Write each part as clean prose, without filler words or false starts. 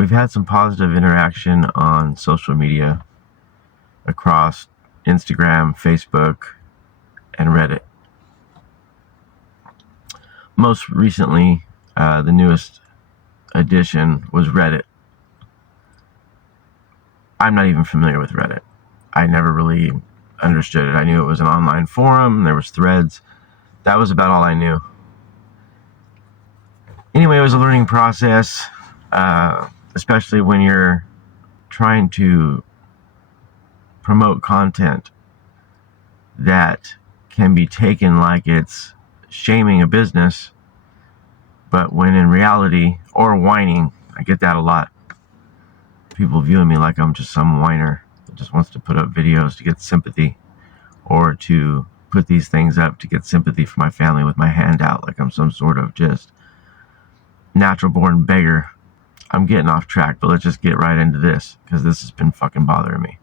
we've had some positive interaction on social media across Instagram, Facebook, and Reddit. Most recently, the newest addition was Reddit. I'm not even familiar with Reddit. I never really understood it. I knew it was an online forum, there was threads. That was about all I knew. Anyway, it was a learning process, especially when you're trying to promote content that can be taken like it's shaming a business, but when in reality, or whining, I get that a lot. People viewing me like I'm just some whiner that just wants to put up videos to get sympathy, or to put these things up to get sympathy for my family with my hand out, like I'm some sort of just natural born beggar. I'm getting off track, but let's just get right into this, because this has been fucking bothering me.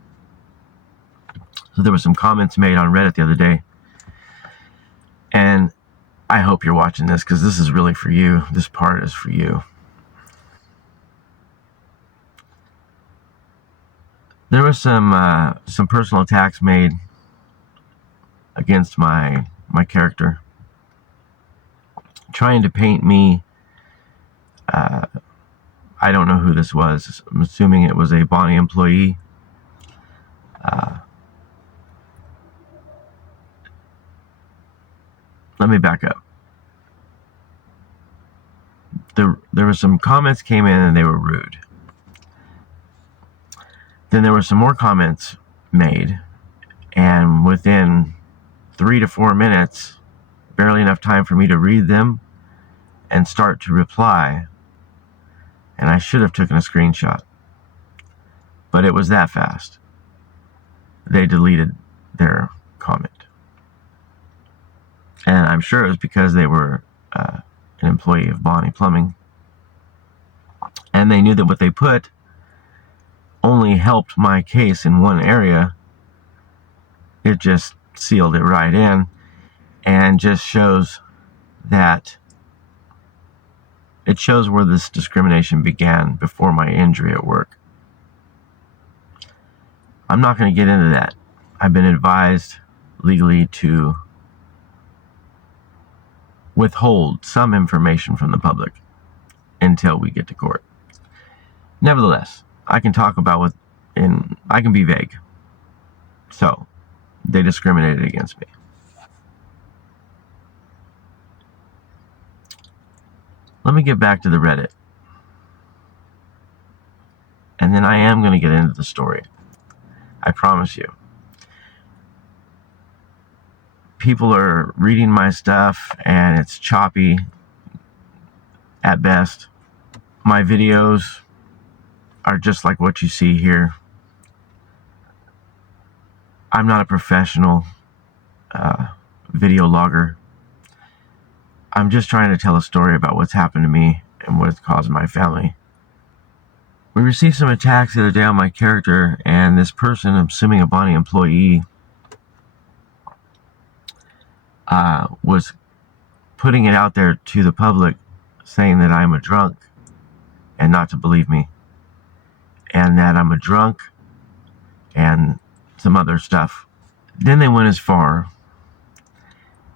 So there were some comments made on Reddit the other day, and I hope you're watching this, because this is really for you. This part is for you. There was some personal attacks made against my character, trying to paint me. I don't know who this was. I'm assuming it was a Bonney employee. Let me back up. There were some comments came in and they were rude. Then there were some more comments made, and within 3 to 4 minutes, barely enough time for me to read them and start to reply, and I should have taken a screenshot, but it was that fast. They deleted their comment, and I'm sure it was because they were an employee of Bonney Plumbing, and they knew that what they put only helped my case in one area. It just sealed it right in, and just shows that it shows where this discrimination began before my injury at work. I'm not going to get into that. I've been advised legally to withhold some information from the public until we get to court. Nevertheless, I can talk about I can be vague. So, they discriminated against me. Let me get back to the Reddit. And then I am going to get into the story. I promise you. People are reading my stuff and it's choppy at best. My videos are just like what you see here. I'm not a professional video logger. I'm just trying to tell a story about what's happened to me and what it's caused my family. We received some attacks the other day on my character, and this person, I'm assuming a Bonney employee, was putting it out there to the public, saying that I'm a drunk and not to believe me, and that I'm a drunk and some other stuff. Then they went as far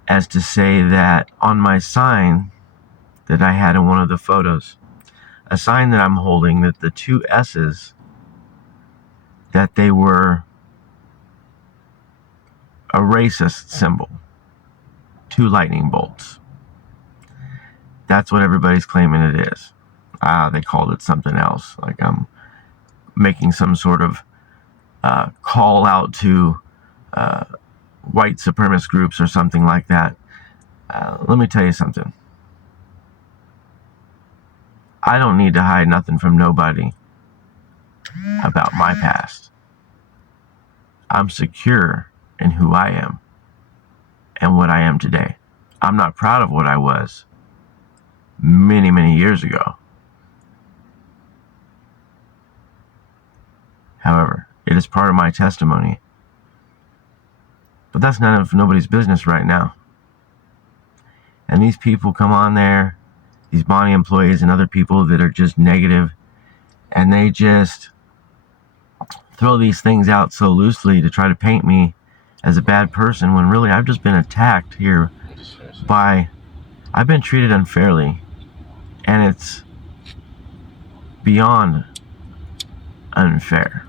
as to say that on my sign that I had in one of the photos, a sign that I'm holding, that the 2 S's, that they were a racist symbol, 2 lightning bolts. That's what everybody's claiming it is. They called it something else, like I'm making some sort of call out to white supremacist groups or something like that. Let me tell you something. I don't need to hide nothing from nobody about my past. I'm secure in who I am and what I am today. I'm not proud of what I was many, many years ago. However, it is part of my testimony. But that's none of nobody's business right now. And these people come on there, these Bonney employees and other people that are just negative And they just throw these things out so loosely to try to paint me as a bad person, when really I've just been attacked here I've been treated unfairly, and it's beyond unfair.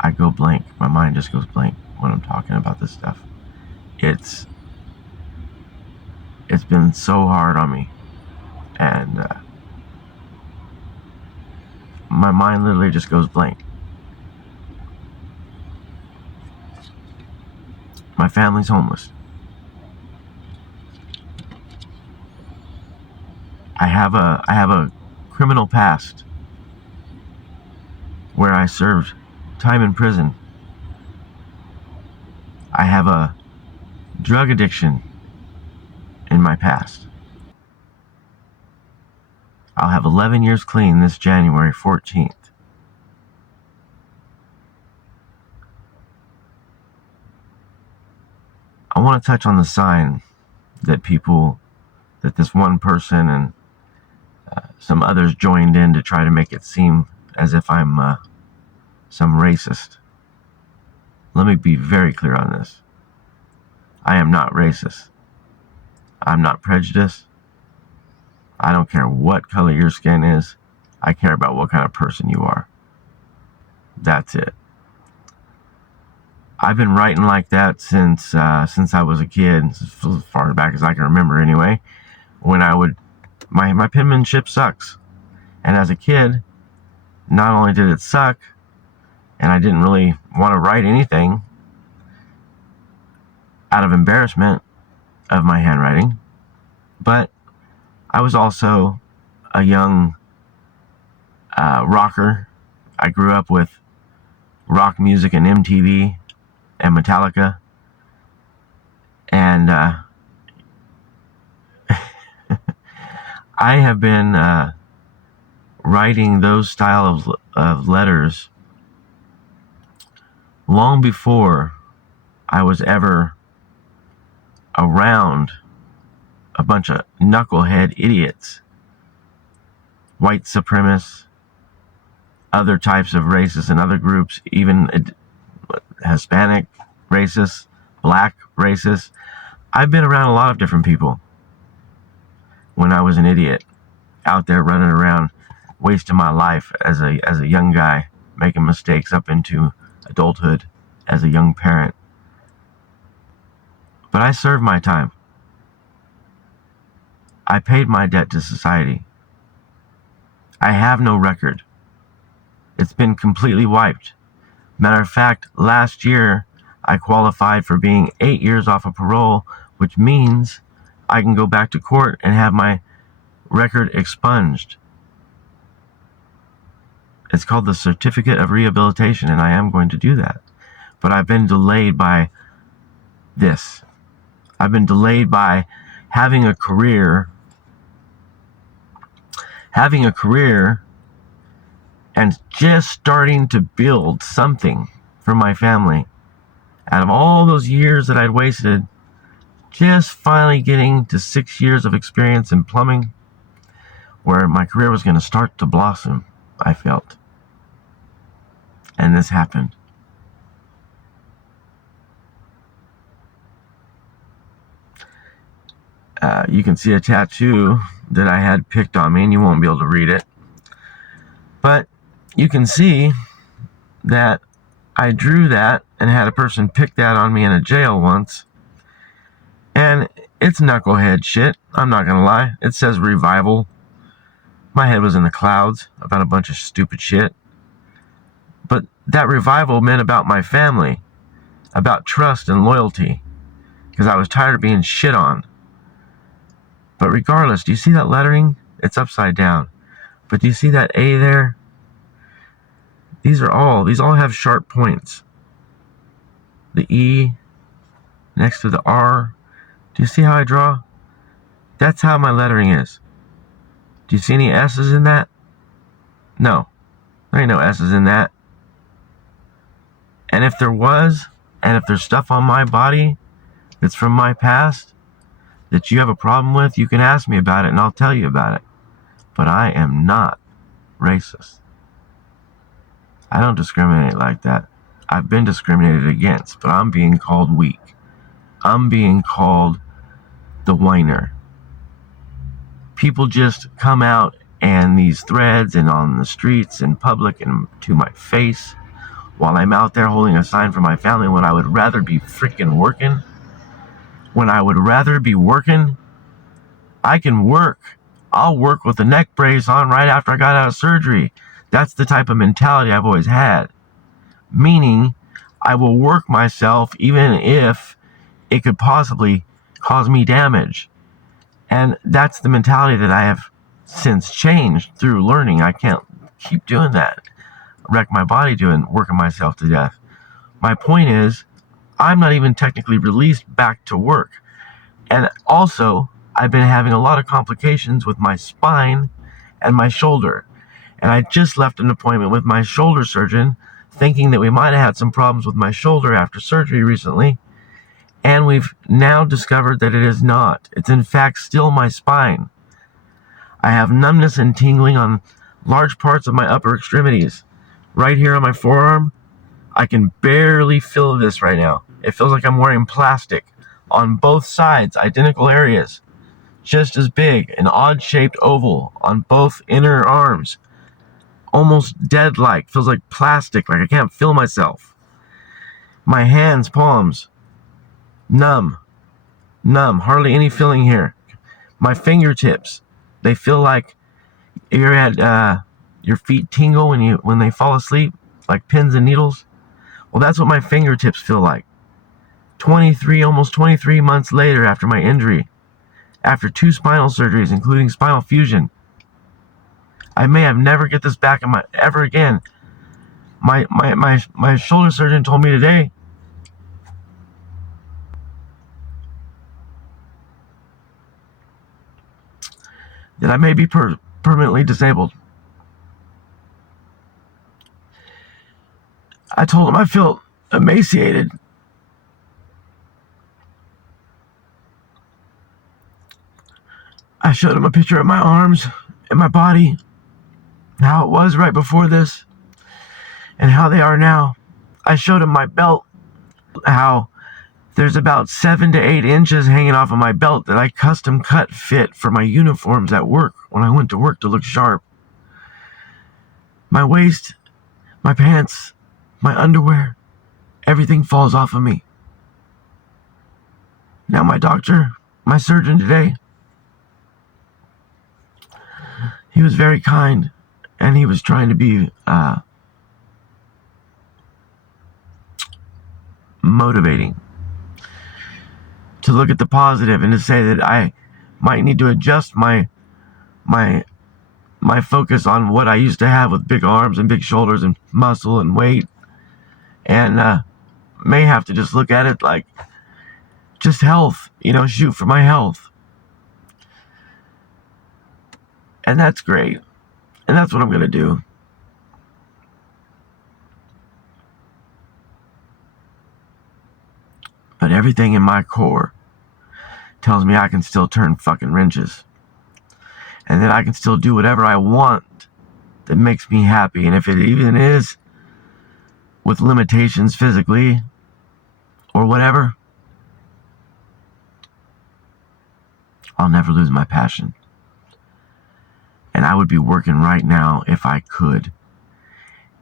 I go blank. My mind just goes blank when I'm talking about this stuff. It's been so hard on me, and my mind literally just goes blank. My family's homeless. I have a criminal past where I served time in prison. I have a drug addiction in my past. I'll have 11 years clean this January 14th. I want to touch on the sign that this one person and some others joined in to try to make it seem as if I'm some racist. Let me be very clear on this. I am not racist. I'm not prejudiced. I don't care what color your skin is. I care about what kind of person you are. That's it. I've been writing like that since I was a kid, as far back as I can remember anyway. When my penmanship sucks. And as a kid, not only did it suck, and I didn't really want to write anything out of embarrassment of my handwriting, but I was also a young rocker. I grew up with rock music and MTV and Metallica, and I have been writing those style of letters long before I was ever around a bunch of knucklehead idiots, white supremacists, other types of racists and other groups, even Hispanic racists, black racists. I've been around a lot of different people when I was an idiot, out there running around, wasting my life as a young guy, making mistakes up into adulthood as a young parent. But I served my time. I paid my debt to society. I have no record. It's been completely wiped. Matter of fact, last year I qualified for being 8 years off of parole, which means I can go back to court and have my record expunged. It's called the Certificate of Rehabilitation, and I am going to do that. But I've been delayed by this. I've been delayed by having a career and just starting to build something for my family. Out of all those years that I'd wasted, just finally getting to 6 years of experience in plumbing, where my career was going to start to blossom, I felt. And this happened. You can see a tattoo that I had picked on me, and you won't be able to read it. But you can see that I drew that and had a person pick that on me in a jail once. And it's knucklehead shit, I'm not gonna lie. It says revival. My head was in the clouds about a bunch of stupid shit. But that revival meant about my family, about trust and loyalty, because I was tired of being shit on. But regardless, do you see that lettering? It's upside down. But do you see that A there? These all have sharp points. The E next to the R. Do you see how I draw? That's how my lettering is. Do you see any S's in that? No. There ain't no S's in that. And if there was, And if there's stuff on my body that's from my past that you have a problem with, you can ask me about it and I'll tell you about it. But I am not racist. I don't discriminate like that. I've been discriminated against, but I'm being called weak. I'm being called the whiner. People just come out and these threads and on the streets in public and to my face while I'm out there holding a sign for my family when I would rather be freaking working. When I would rather be working, I can work. I'll work with the neck brace on right after I got out of surgery. That's the type of mentality I've always had. Meaning, I will work myself even if it could possibly cause me damage. And that's the mentality that I have since changed through learning. I can't keep doing that. Wreck my body working myself to death. My point is, I'm not even technically released back to work. And also, I've been having a lot of complications with my spine and my shoulder. And I just left an appointment with my shoulder surgeon, thinking that we might have had some problems with my shoulder after surgery recently. And we've now discovered that it is not. It's in fact still my spine. I have numbness and tingling on large parts of my upper extremities. Right here on my forearm, I can barely feel this right now. It feels like I'm wearing plastic on both sides, identical areas. Just as big, an odd-shaped oval on both inner arms. Almost dead-like, feels like plastic, like I can't feel myself. My hands, palms, numb, hardly any feeling here. My fingertips, they feel like you ever had your feet tingle when they fall asleep, like pins and needles. Well, that's what my fingertips feel like. Almost 23 months later after my injury, after 2 spinal surgeries, including spinal fusion. I may have never get this back ever again. My shoulder surgeon told me today that I may be permanently disabled. I told him I feel emaciated. I showed him a picture of my arms and my body, how it was right before this, and how they are now. I showed him my belt, how there's about 7 to 8 inches hanging off of my belt that I custom cut fit for my uniforms at work when I went to work to look sharp. My waist, my pants, my underwear, everything falls off of me. Now my doctor, my surgeon today, he was very kind, and he was trying to be motivating, to look at the positive and to say that I might need to adjust my focus on what I used to have with big arms and big shoulders and muscle and weight, and may have to just look at it like just health, shoot for my health. And that's great. And that's what I'm going to do. But everything in my core tells me I can still turn fucking wrenches. And that I can still do whatever I want that makes me happy. And if it even is with limitations physically or whatever, I'll never lose my passion. And I would be working right now if I could.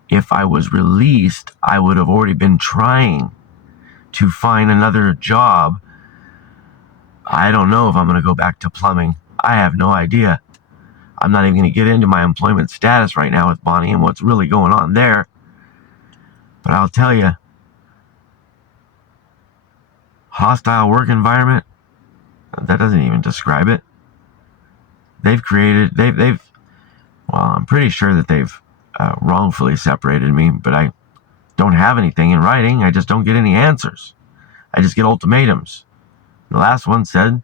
If I was released, I would have already been trying to find another job. I don't know if I'm going to go back to plumbing. I have no idea. I'm not even going to get into my employment status right now with Bonney and what's really going on there. But I'll tell you, hostile work environment, that doesn't even describe it. Well, I'm pretty sure that they've wrongfully separated me, but I don't have anything in writing. I just don't get any answers. I just get ultimatums. The last one said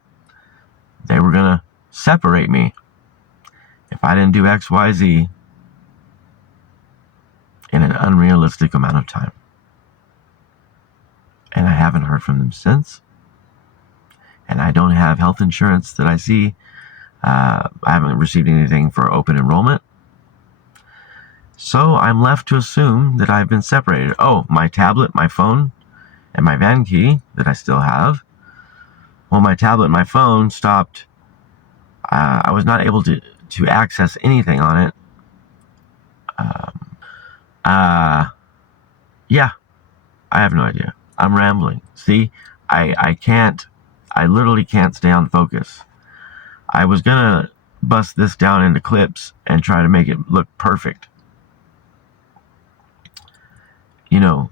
they were going to separate me if I didn't do X, Y, Z in an unrealistic amount of time. and I haven't heard from them since. And I don't have health insurance that I see. I haven't received anything for open enrollment. So I'm left to assume that I've been separated. Oh, my tablet, my phone, and my van key that I still have. Well, my tablet and my phone stopped. I was not able to access anything on it. Yeah, I have no idea. I'm rambling. See, I literally can't stay on focus. I was gonna bust this down into clips and try to make it look perfect. You know,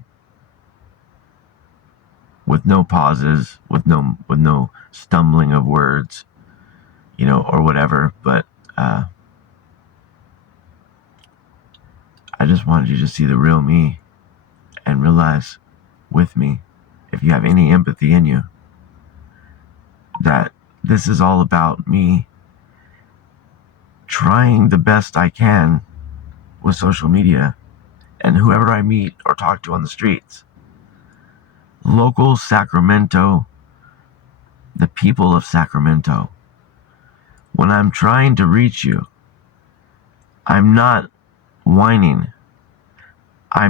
with no pauses, with no stumbling of words, you know, or whatever. But I just wanted you to see the real me and realize with me, if you have any empathy in you, that this is all about me trying the best I can with social media and whoever I meet or talk to on the streets. Local Sacramento, the people of Sacramento. When I'm trying to reach you, I'm not whining. I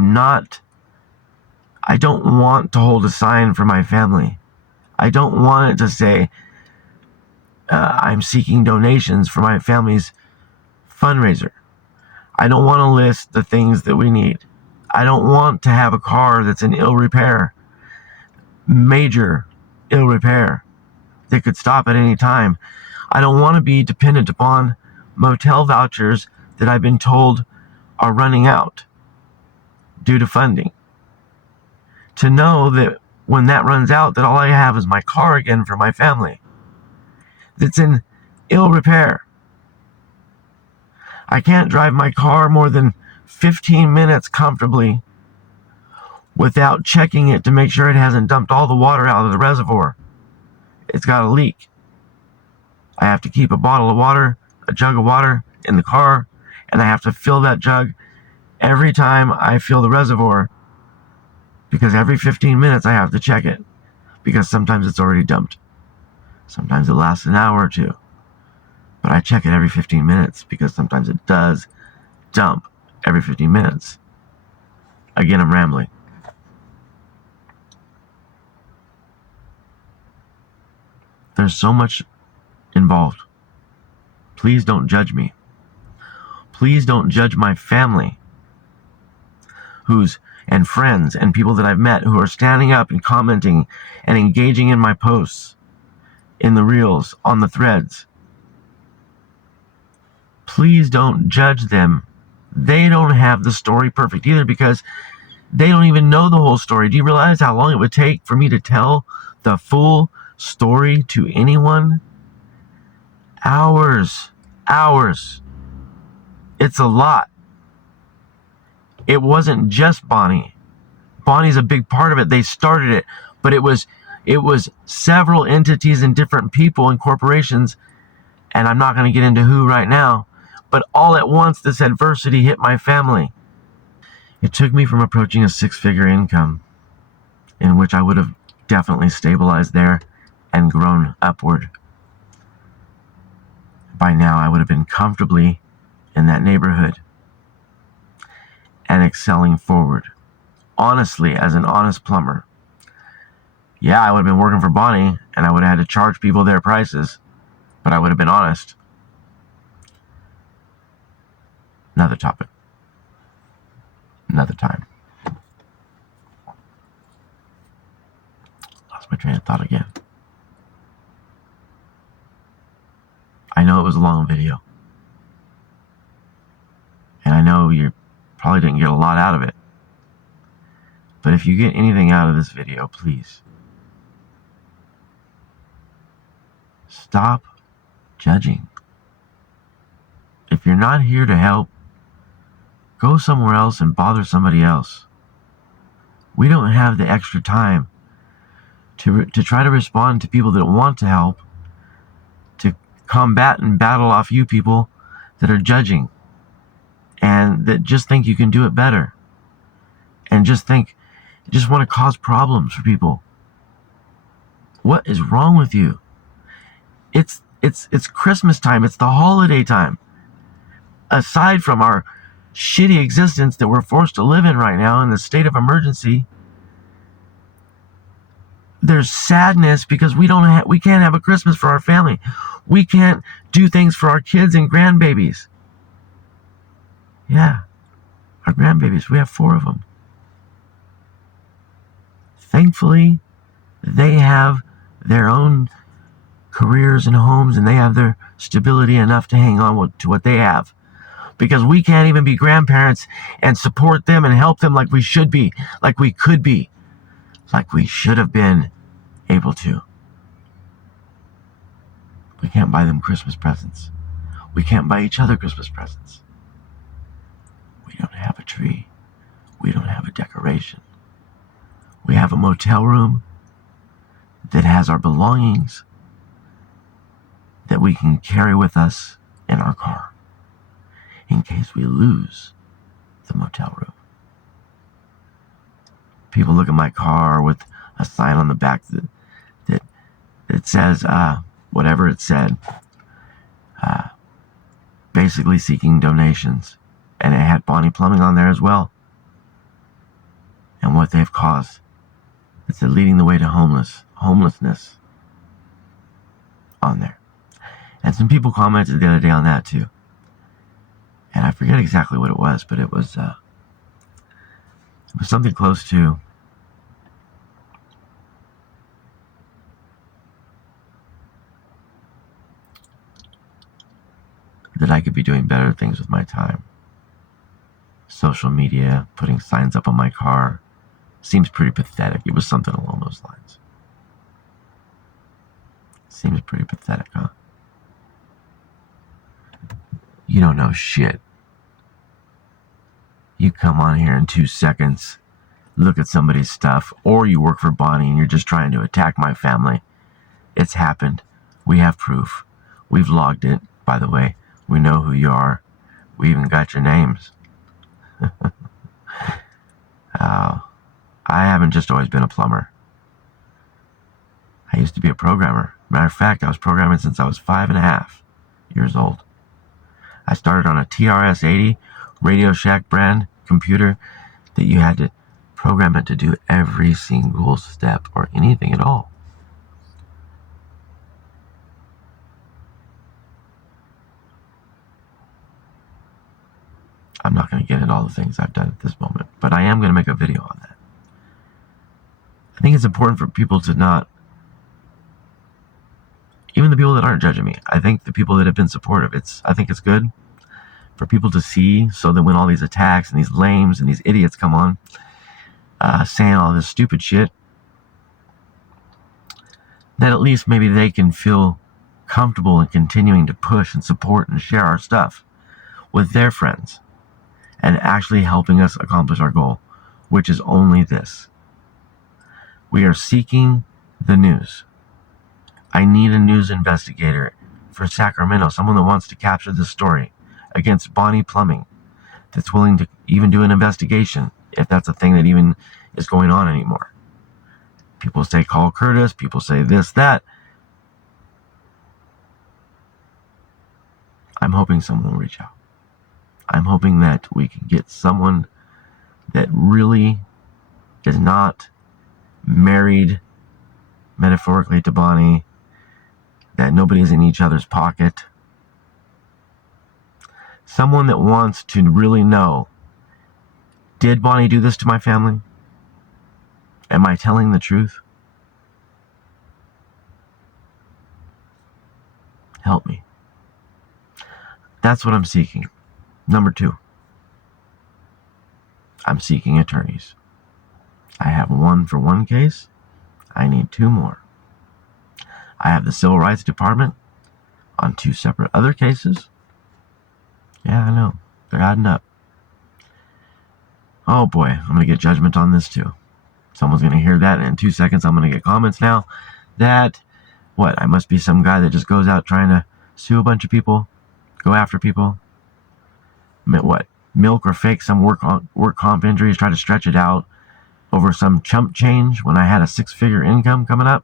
don't want to hold a sign for my family. I don't want it to say, I'm seeking donations for my family's fundraiser. I don't want to list the things that we need. I don't want to have a car that's in ill repair, major ill repair, that could stop at any time. I don't want to be dependent upon motel vouchers that I've been told are running out due to funding. To know that when that runs out, that all I have is my car again for my family that's in ill repair. I can't drive my car more than 15 minutes comfortably without checking it to make sure it hasn't dumped all the water out of the reservoir. It's got a leak. I have to keep a bottle of water, a jug of water in the car, and I have to fill that jug every time I fill the reservoir, because every 15 minutes I have to check it, because sometimes it's already dumped. Sometimes it lasts an hour or two, but I check it every 15 minutes because sometimes it does dump every 15 minutes. Again, I'm rambling. There's so much involved. Please don't judge me. Please don't judge my family, and friends and people that I've met who are standing up and commenting and engaging in my posts, in the reels, on the threads. Please don't judge them. They don't have the story perfect either, because they don't even know the whole story. Do you realize how long it would take for me to tell the full story to anyone? Hours. It's a lot. It wasn't just Bonney. Bonnie's a big part of it. They started it, but it was several entities and different people and corporations, and I'm not going to get into who right now, but all at once this adversity hit my family. It took me from approaching a six-figure income, in which I would have definitely stabilized there and grown upward. By now I would have been comfortably in that neighborhood and excelling forward, honestly, as an honest plumber. Yeah, I would have been working for Bonney, and I would have had to charge people their prices, but I would have been honest. Another topic. Another time. Lost my train of thought again. I know it was a long video, and I know you probably didn't get a lot out of it, but if you get anything out of this video, please stop judging. If you're not here to help, go somewhere else and bother somebody else. We don't have the extra time to try to respond to people that want to help, to combat and battle off you people that are judging and that just think you can do it better, and just think You just want to cause problems for people. What is wrong with you? It's Christmas time. It's the holiday time. Aside from our shitty existence that we're forced to live in right now in the state of emergency, there's sadness because we can't have a Christmas for our family. We can't do things for our kids and grandbabies. Yeah, our grandbabies. We have 4 of them. Thankfully, they have their own careers and homes, and they have their stability enough to hang on to what they have. Because we can't even be grandparents and support them and help them like we should be, like we could be, like we should have been able to. We can't buy them Christmas presents. We can't buy each other Christmas presents. We don't have a tree. We don't have a decoration. We have a motel room that has our belongings that we can carry with us in our car in case we lose the motel room. People look at my car with a sign on the back that says whatever it said, basically seeking donations, and it had Bonney Plumbing on there as well, and what they've caused. It's leading the way to homelessness on there. And some people commented the other day on that too. And I forget exactly what it was, but it was something close to that I could be doing better things with my time. Social media, putting signs up on my car, seems pretty pathetic. It was something along those lines. Seems pretty pathetic, huh? You don't know shit. You come on here in 2 seconds, look at somebody's stuff, or you work for Bonney and you're just trying to attack my family. It's happened. We have proof. We've logged it, by the way. We know who you are. We even got your names. I haven't just always been a plumber. I used to be a programmer. Matter of fact, I was programming since I was 5.5 years old. I started on a TRS-80 Radio Shack brand computer that you had to program it to do every single step or anything at all. I'm not going to get into all the things I've done at this moment, but I am going to make a video on that. I think it's important for people to not, even the people that aren't judging me, I think the people that have been supportive, I think it's good for people to see, so that when all these attacks and these lames and these idiots come on, saying all this stupid shit, that at least maybe they can feel comfortable in continuing to push and support and share our stuff with their friends and actually helping us accomplish our goal, which is only this. We are seeking the news. I need a news investigator for Sacramento, someone that wants to capture this story against Bonney Plumbing, that's willing to even do an investigation, if that's a thing that even is going on anymore. People say call Curtis, people say this, that. I'm hoping someone will reach out. I'm hoping that we can get someone that really is not married, metaphorically, to Bonney, that nobody's in each other's pocket. Someone that wants to really know, did Bonney do this to my family? Am I telling the truth? Help me. That's what I'm seeking. Number 2, I'm seeking attorneys. I have 1 for 1 case. I need 2 more. I have the Civil Rights Department on 2 separate other cases. Yeah, I know. They're adding up. Oh boy, I'm going to get judgment on this too. Someone's going to hear that, and in 2 seconds I'm going to get comments now that, I must be some guy that just goes out trying to sue a bunch of people, go after people. Milk or fake some work comp injuries, try to stretch it out, over some chump change when I had a 6-figure income coming up.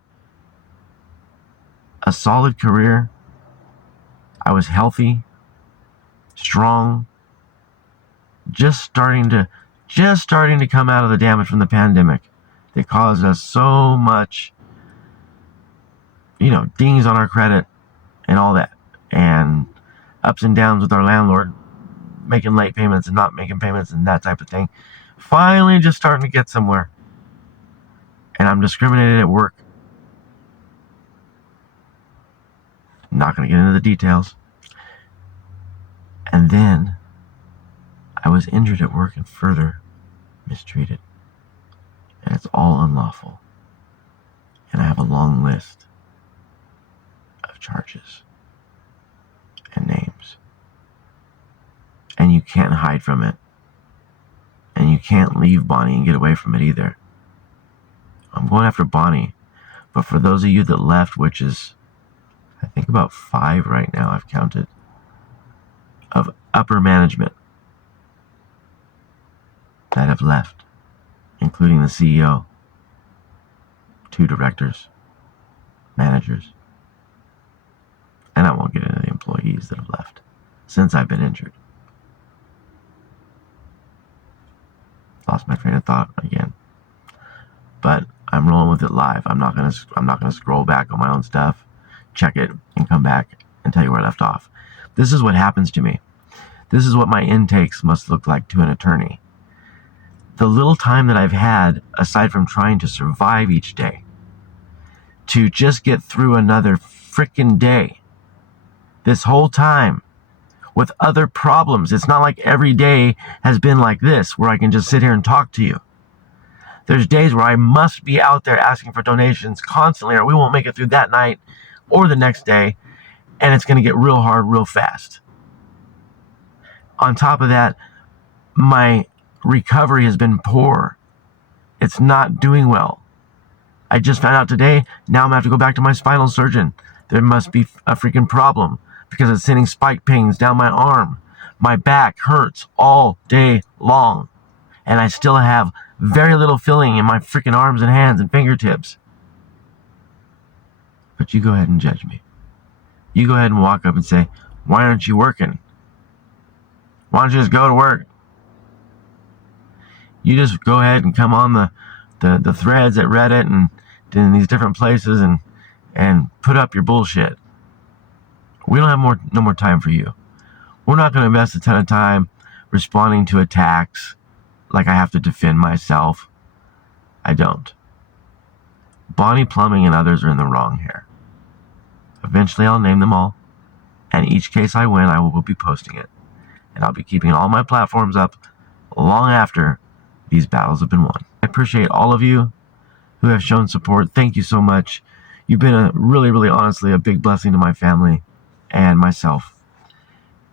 A solid career. I was healthy, strong, just starting to come out of the damage from the pandemic that caused us so much, dings on our credit and all that, and ups and downs with our landlord, making late payments and not making payments and that type of thing. Finally just starting to get somewhere. And I'm discriminated at work. I'm not going to get into the details. And then I was injured at work and further mistreated. And it's all unlawful. And I have a long list of charges and names. And you can't hide from it. And you can't leave Bonney and get away from it either. I'm going after Bonney. But for those of you that left, which is, I think about 5 right now, I've counted, of upper management that have left, including the CEO, 2 directors, managers, and I won't get into the employees that have left since I've been injured. Lost my train of thought again, but I'm rolling with it live. I'm not gonna scroll back on my own stuff, check it, and come back and tell you where I left off. This is what happens to me. This is what my intakes must look like to an attorney. The little time that I've had, aside from trying to survive each day, to just get through another frickin' day, this whole time, with other problems. It's not like every day has been like this, where I can just sit here and talk to you. There's days where I must be out there asking for donations constantly, or we won't make it through that night or the next day, and it's going to get real hard real fast. On top of that, my recovery has been poor. It's not doing well. I just found out today, now I'm going to have to go back to my spinal surgeon. There must be a freaking problem because it's sending spike pings down my arm. My back hurts all day long, and I still have very little feeling in my freaking arms and hands and fingertips. But you go ahead and judge me. You go ahead and walk up and say, why aren't you working? Why don't you just go to work? You just go ahead and come on the threads at Reddit and in these different places and put up your bullshit. We don't have no more time for you. We're not going to invest a ton of time responding to attacks like I have to defend myself. I don't. Bonney Plumbing and others are in the wrong here. Eventually I'll name them all, and each case I win, I will be posting it. And I'll be keeping all my platforms up long after these battles have been won. I appreciate all of you who have shown support. Thank you so much. You've been a really, really honestly a big blessing to my family and myself.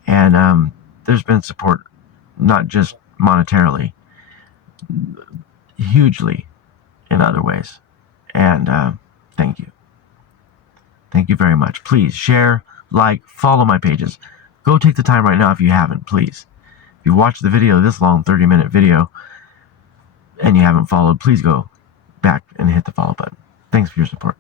And there's been support, not just monetarily, hugely in other ways. And thank you. Thank you very much. Please share, like, follow my pages. Go take the time right now if you haven't, please. If you watched the video, this long 30-minute video, and you haven't followed, please go back and hit the follow button. Thanks for your support.